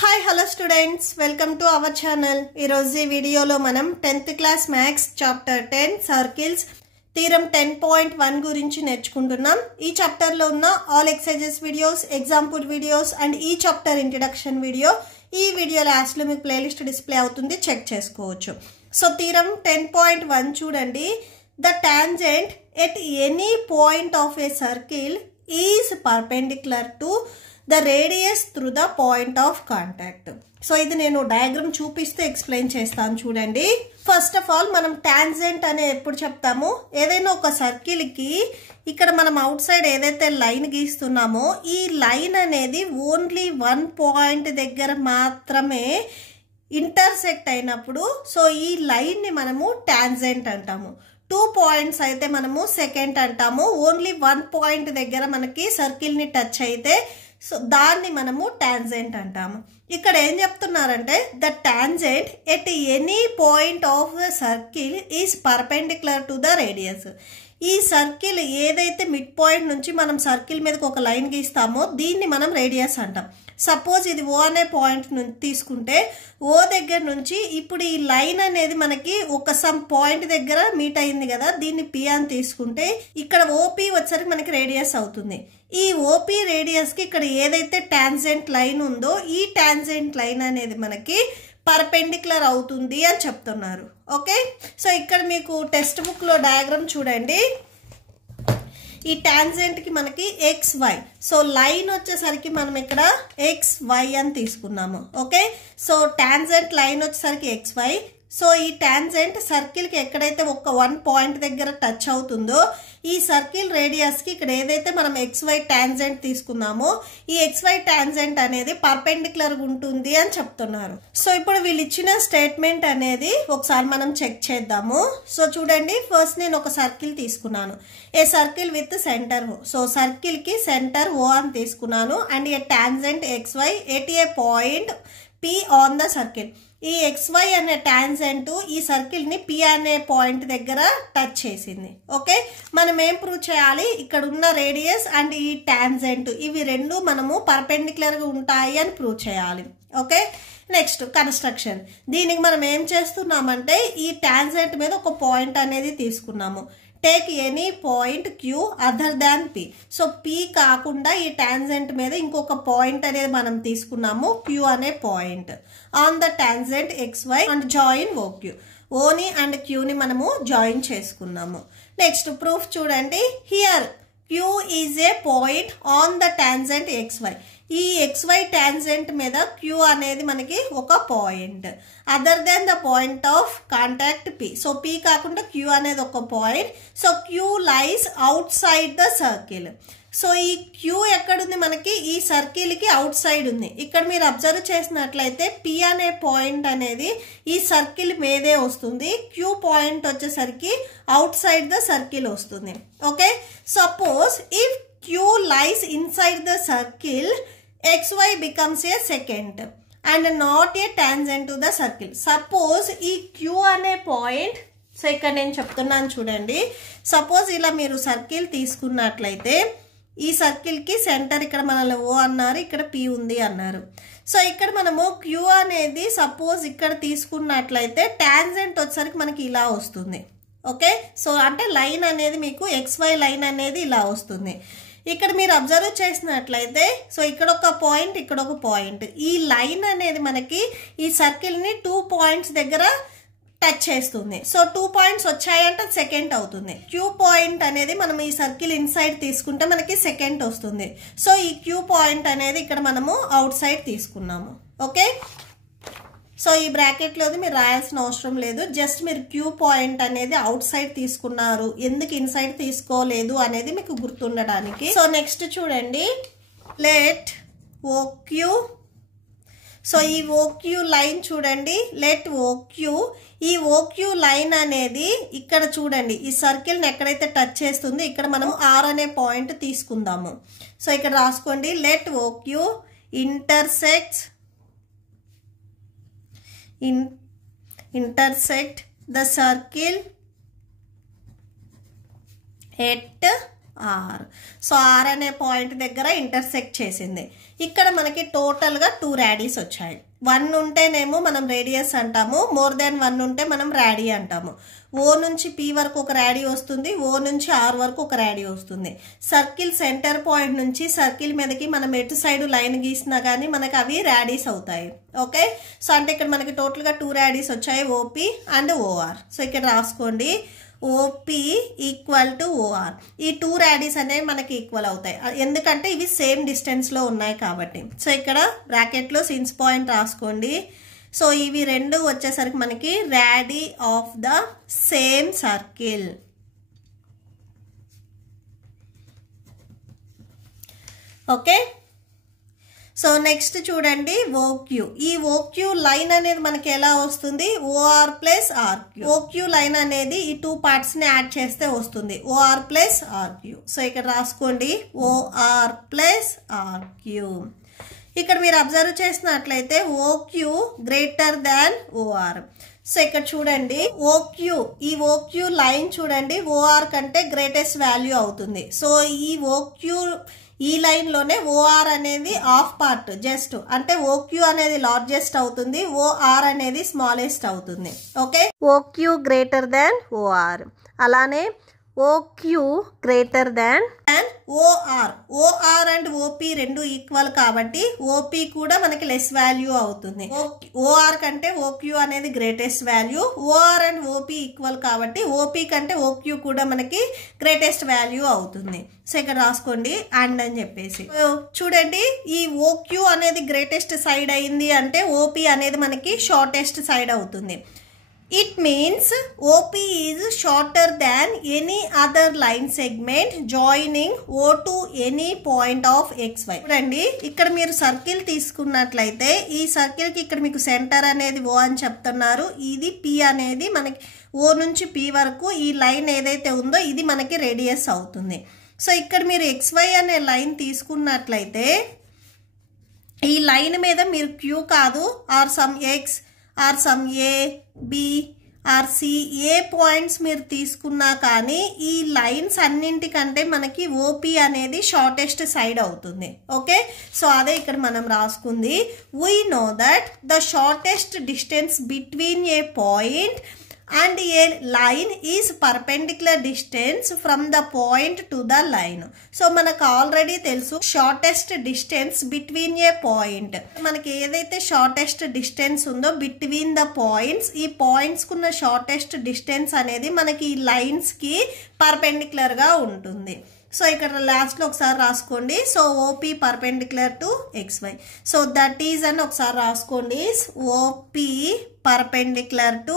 Hi hello students, welcome to our channel. ఈరోజు ఈ వీడియోలో మనం 10th class maths chapter 10 circles theorem 10.1 గురించి నేర్చుకుంటున్నాం. ఈ చాప్టర్లో ఉన్న all exercises videos, example videos and ఈ చాప్టర్ ఇంట్రడక్షన్ వీడియో ఈ వీడియో లాస్ట్లో మీకు ప్లేలిస్ట్ డిస్ప్లే అవుతుంది, చెక్ చేసుకోవచ్చు. సో థీరం 10.1 చూడండి. The tangent at any point of a circle is perpendicular to the radius through the point of contact. So ఇది నేను diagram చూపిస్తే ఎక్స్ప్లెయిన్ చేస్తాను చూడండి. ఫస్ట్ ఆఫ్ ఆల్ మనం టాంజెంట్ అనే ఎప్పుడు చెప్తాము, ఏదైనా ఒక సర్కిల్కి ఇక్కడ మనం అవుట్ సైడ్ ఏదైతే లైన్ గీస్తున్నామో ఈ లైన్ అనేది ఓన్లీ వన్ పాయింట్ దగ్గర మాత్రమే ఇంటర్సెక్ట్ అయినప్పుడు సో ఈ లైన్ని మనము టాంజెంట్ అంటాము. 2 పాయింట్స్ అయితే మనము సెకండ్ అంటాము. ఓన్లీ 1 పాయింట్ దగ్గర మనకి సర్కిల్ని టచ్ అయితే సో దాన్ని మనము టాంజెంట్ అంటాము. ఇక్కడ ఏం చెప్తున్నారంటే the tangent at any point of the circle is perpendicular to the radius. ఈ సర్కిల్ ఏదైతే మిడ్ పాయింట్ నుంచి మనం సర్కిల్ మీదకి ఒక లైన్ గీస్తామో దీన్ని మనం రేడియస్ అంటాం. సపోజ్ ఇది ఓ అనే పాయింట్ నుంచి తీసుకుంటే ఓ దగ్గర నుంచి ఇప్పుడు ఈ లైన్ అనేది మనకి ఒక సమ్ పాయింట్ దగ్గర మీట్ అయింది కదా, దీన్ని పి అని తీసుకుంటే ఇక్కడ ఓపి వచ్చేసరికి మనకి రేడియస్ అవుతుంది. ఈ ఓపి రేడియస్ కి ఇక్కడ ఏదైతే టాంజెంట్ లైన్ ఉందో ఈ టాంజెంట్ లైన్ అనేది మనకి పర్పెండిక్యులర్ అవుతుంది అని చెప్తున్నారు. ఓకే, సో ఇక్కడ మీకు టెక్స్ట్ బుక్ లో డయాగ్రామ్ చూడండి. ఈ టాంజెంట్ కి మనకి ఎక్స్ వై, సో లైన్ వచ్చేసరికి మనం ఇక్కడ ఎక్స్ వై అని తీసుకున్నాము. ఓకే, సో టాంజెంట్ లైన్ వచ్చేసరికి ఎక్స్ వై. సో ఈ టాంజెంట్ సర్కిల్ కి ఎక్కడైతే ఒక 1 పాయింట్ దగ్గర టచ్ అవుతుందో ఈ సర్కిల్ రేడియస్ కి ఇక్కడ ఏదైతే మనం ఎక్స్ వై టాంజెంట్ తీసుకున్నామో ఈ ఎక్స్ వై టాంజెంట్ అనేది పర్పెండిక్యులర్ ఉంటుంది అని చెప్తున్నారు. సో ఇప్పుడు వీళ్ళు ఇచ్చిన స్టేట్మెంట్ అనేది ఒకసారి మనం చెక్ చేద్దాము. సో చూడండి, ఫస్ట్ నేను ఒక సర్కిల్ తీసుకున్నాను, a circle with centre O. So circle కి సెంటర్ ఓ అని తీసుకున్నాను and a tangent X Y at a point P on the circle. ఈ XY అనే టాంజెంట్ ఈ సర్కిల్ ని P అనే పాయింట్ దగ్గర టచ్ చేసింది. ఓకే, మనం ఏం ప్రూవ్ చేయాలి, ఇక్కడ ఉన్న రేడియస్ అండ్ ఈ టాంజెంట్ ఇవి రెండు మనము పర్పెండిక్యులర్ గా ఉంటాయి అని ప్రూవ్ చేయాలి. Okay, next construction. దీనికి మనం ఏం చేస్తున్నామంటే ఈ టాంజెంట్ మీద ఒక పాయింట్ అనేది తీసుకున్నాము. Take any point Q other than P. So P కాకుండా ఈ టాంజెంట్ మీద ఇంకొక పాయింట్ అనేది మనం తీసుకున్నాము, క్యూ అనే point on the tangent X Y and join O Q. ఓని అండ్ క్యూని మనము జాయిన్ చేసుకున్నాము. నెక్స్ట్ ప్రూఫ్ చూడండి. Here Q is a point on the tangent X Y. ఈ XY టాంజెంట్ మీద Q అనేది మనకి ఒక point other than the point of contact P. So P కాకుండా Q అనేది ఒక point. So Q lies outside the circle. So ఈ Q ఎక్కడుంది మనకి ఈ సర్కిల్ కి అవుట్ సైడ్ ఉంది. ఇక్కడ మీరు అబ్జర్వ్ చేసినట్లయితే P అనే పాయింట్ అనేది ఈ సర్కిల్ మీదే వస్తుంది, Q పాయింట్ వచ్చేసరికి అవుట్ సైడ్ ద సర్కిల్ వస్తుంది. Okay, suppose if Q lies inside the circle, XY becomes a secant and not a tangent to the circle. Suppose ఈ Q అనే పాయింట్, సో ఇక్కడ నేను చెప్తున్నాను చూడండి. సపోజ్ ఇలా మీరు సర్కిల్ తీసుకున్నట్లయితే ఈ సర్కిల్ కి సెంటర్ ఇక్కడ మనల్ని O అన్నారు, ఇక్కడ P ఉంది అన్నారు. సో ఇక్కడ మనము Q అనేది సపోజ్ ఇక్కడ తీసుకున్నట్లయితే టాంజెంట్ వచ్చేసరికి మనకి ఇలా వస్తుంది. ఓకే, సో అంటే లైన్ అనేది మీకు XY లైన్ అనేది ఇలా వస్తుంది. ఇక్కడ మీరు అబ్జర్వ్ చేసినట్లయితే సో ఇక్కడ ఒక పాయింట్, ఇక్కడ ఒక పాయింట్, ఈ లైన్ అనేది మనకి ఈ సర్కిల్ ని 2 పాయింట్స్ దగ్గర టచ్ చేస్తుంది. సో 2 పాయింట్స్ వచ్చాయంటే సెకండ్ అవుతుంది. క్యూ పాయింట్ అనేది మనం ఈ సర్కిల్ ఇన్సైడ్ తీసుకుంటే మనకి సెకండ్ వస్తుంది. సో ఈ క్యూ పాయింట్ అనేది ఇక్కడ మనము అవుట్ సైడ్ తీసుకున్నాము. ఓకే, సో ఈ బ్రాకెట్ లోది మీరు రాయాల్సిన అవసరం లేదు, జస్ట్ మీరు క్యూ పాయింట్ అనేది అవుట్ సైడ్ తీసుకున్నారు, ఎందుకు ఇన్సైడ్ తీసుకోలేదు అనేది మీకు గుర్తుండడానికి. సో నెక్స్ట్ చూడండి, లెట్ ఓక్యూ. సో ఈ ఓక్యూ లైన్ చూడండి, లెట్ ఓక్యూ. ఈ ఓక్యూ లైన్ అనేది ఇక్కడ చూడండి ఈ సర్కిల్ ని ఎక్కడైతే టచ్ చేస్తుంది ఇక్కడ మనం ఆర్ అనే పాయింట్ తీసుకుందాము. సో ఇక్కడ రాసుకోండి, let OQ intersects intersect the circle at R. So R అనే పాయింట్ దగ్గర ఇంటర్సెక్ట్ చేసింది. ఇక్కడ మనకి టోటల్గా 2 రేడియస్ వచ్చాయి. 1 ఉంటేనేమో మనం రేడియస్ అంటాము, మోర్ దాన్ 1 ఉంటే మనం రేడీ అంటాము. ఓ నుంచి పి వరకు ఒక రేడీ వస్తుంది, ఓ నుంచి ఆర్ వరకు ఒక రేడీ వస్తుంది. సర్కిల్ సెంటర్ పాయింట్ నుంచి సర్కిల్ మీదకి మనం ఎటు సైడ్ లైన్ గీసినా కానీ మనకి అవి రేడీస్ అవుతాయి. ఓకే, సో అంటే ఇక్కడ మనకి టోటల్గా 2 రేడీస్ వచ్చాయి, ఓపి అండ్ ఓఆర్. సో ఇక్కడ రాసుకోండి, ఓపి ఈక్వల్ టు ఓఆర్. ఈ 2 రేడీస్ అనేవి మనకి ఈక్వల్ అవుతాయి ఎందుకంటే ఇవి సేమ్ డిస్టెన్స్లో ఉన్నాయి కాబట్టి. సో ఇక్కడ బ్రాకెట్లో సిన్స్ పాయింట్ రాసుకోండి. సో ఇవి రెండు వచ్చేసరికి మనకి radii of the same circle. Okay, so next చూడండి ఓక్యూ. ఈ ఓక్యూ లైన్ అనేది మనకి ఎలా వస్తుంది, OR plus RQ. OQ line అనేది ఈ 2 పార్ట్స్ని యాడ్ చేస్తే వస్తుంది, ఓఆర్ ప్లస్ ఆర్క్యూ. సో ఇక్కడ రాసుకోండి ఓఆర్ ప్లస్ ఆర్క్యూ. ఇక్కడ మీరు అబ్జర్వ్ చేసినట్లయితే O Q greater than O R. So ఇక్కడ చూడండి ఓక్యూ, ఈ ఓక్యూ లైన్ చూడండి ఓఆర్ కంటే గ్రేటెస్ట్ వాల్యూ అవుతుంది. సో ఈ ఓక్యూ ఈ లైన్ లోనే ఓఆర్ అనేది హాఫ్ పార్ట్ జస్ట్, అంటే ఓక్యూ అనేది లార్జెస్ట్ అవుతుంది, ఓఆర్ అనేది స్మాలెస్ట్ అవుతుంది. Okay, O Q greater than O R. అలానే O Q greater than O R. O R and O P రెండు ఈక్వల్ కాబట్టి ఓపీ కూడా మనకి లెస్ వాల్యూ అవుతుంది. ఓఆర్ కంటే ఓక్యూ అనేది greatest value, OR and OP equal కాబట్టి ఓపీ కంటే ఓక్యూ కూడా మనకి గ్రేటెస్ట్ వాల్యూ అవుతుంది. సో ఇక్కడ రాసుకోండి అండ్ అని చెప్పేసి. చూడండి ఈ ఓక్యూ అనేది గ్రేటెస్ట్ సైడ్ అయింది అంటే ఓపీ అనేది మనకి షార్టెస్ట్ సైడ్ అవుతుంది. It means OP is shorter than any other line segment joining O to any point of XY. చూడండి ఇక్కడ మీరు సర్కిల్ తీసుకున్నట్లయితే ఈ సర్కిల్ కి ఇక్కడ మీకు సెంటర్ అనేది O అని చెప్తున్నారు, ఇది P అనేది మనకి O నుంచి P వరకు ఈ లైన్ ఏదైతే ఉందో ఇది మనకి రేడియస్ అవుతుంది. సో ఇక్కడ మీరు XY అనే లైన్ తీసుకున్నట్లయితే ఈ లైన్ మీద మీరు Q కాదు or some X or some A B or C ఏ పాయింట్స్ మీరు తీసుకున్నా కానీ ఈ లైన్స్ అన్నింటికంటే మనకి ఓపీ అనేది షార్టెస్ట్ సైడ్ అవుతుంది. ఓకే, సో అదే ఇక్కడ మనం రాసుకుంది. We know that the shortest distance between a point and a line is perpendicular distance from the point to the line. So మనకు ఆల్రెడీ తెలుసు shortest distance between a point. మనకి ఏదైతే shortest distance ఉందో between the points, ఈ points కున్న shortest distance అనేది మనకి ఈ లైన్స్ కి పర్పెండిక్యులర్ గా ఉంటుంది. సో ఇక్కడ లాస్ట్ లో ఒకసారి రాసుకోండి. So O P perpendicular to XY. So that is అని ఒకసారి రాసుకోండి, O P perpendicular to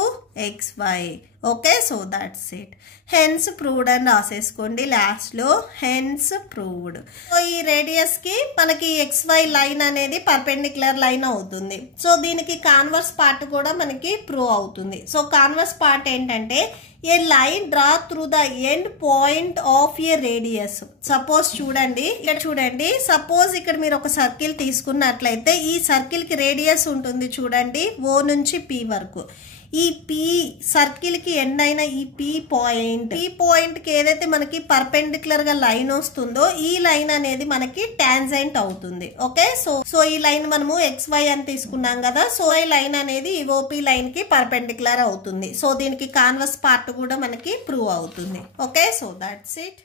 XY. Okay, so that's it. Hence proved అని రాసేసుకోండి లాస్ట్ లో, హెన్స్ ప్రూవ్డ్. సో ఈ రేడియస్ కి మనకి XY లైన్ అనేది పర్పెండిక్యులర్ లైన్ అవుతుంది. సో దీనికి కాన్వర్స్ పార్ట్ కూడా మనకి ప్రూవ్ అవుతుంది. సో కాన్వర్స్ పార్ట్ ఏంటంటే a line draw through the end point of a radius. Suppose చూడండి ఇక్కడ చూడండి, సపోజ్ ఇక్కడ మీరు ఒక సర్కిల్ తీసుకున్నట్లయితే ఈ సర్కిల్ కి రేడియస్ ఉంటుంది చూడండి O నుంచి P వరకు. ఈ P సర్కిల్ కి ఎండ్ అయిన ఈ P పాయింట్ కి ఏదైతే మనకి పర్పెండిక్యులర్ గా లైన్ వస్తుందో ఈ లైన్ అనేది మనకి టాంజెంట్ అవుతుంది. ఓకే, సో ఈ లైన్ మనము XY అని తీసుకున్నాం కదా, సో ఈ లైన్ అనేది ఈ OP లైన్ కి పర్పెండిక్యులర్ అవుతుంది. సో దీనికి కాన్వర్స్ పార్ట్ కూడా మనకి ప్రూవ్ అవుతుంది. Okay, so that's it.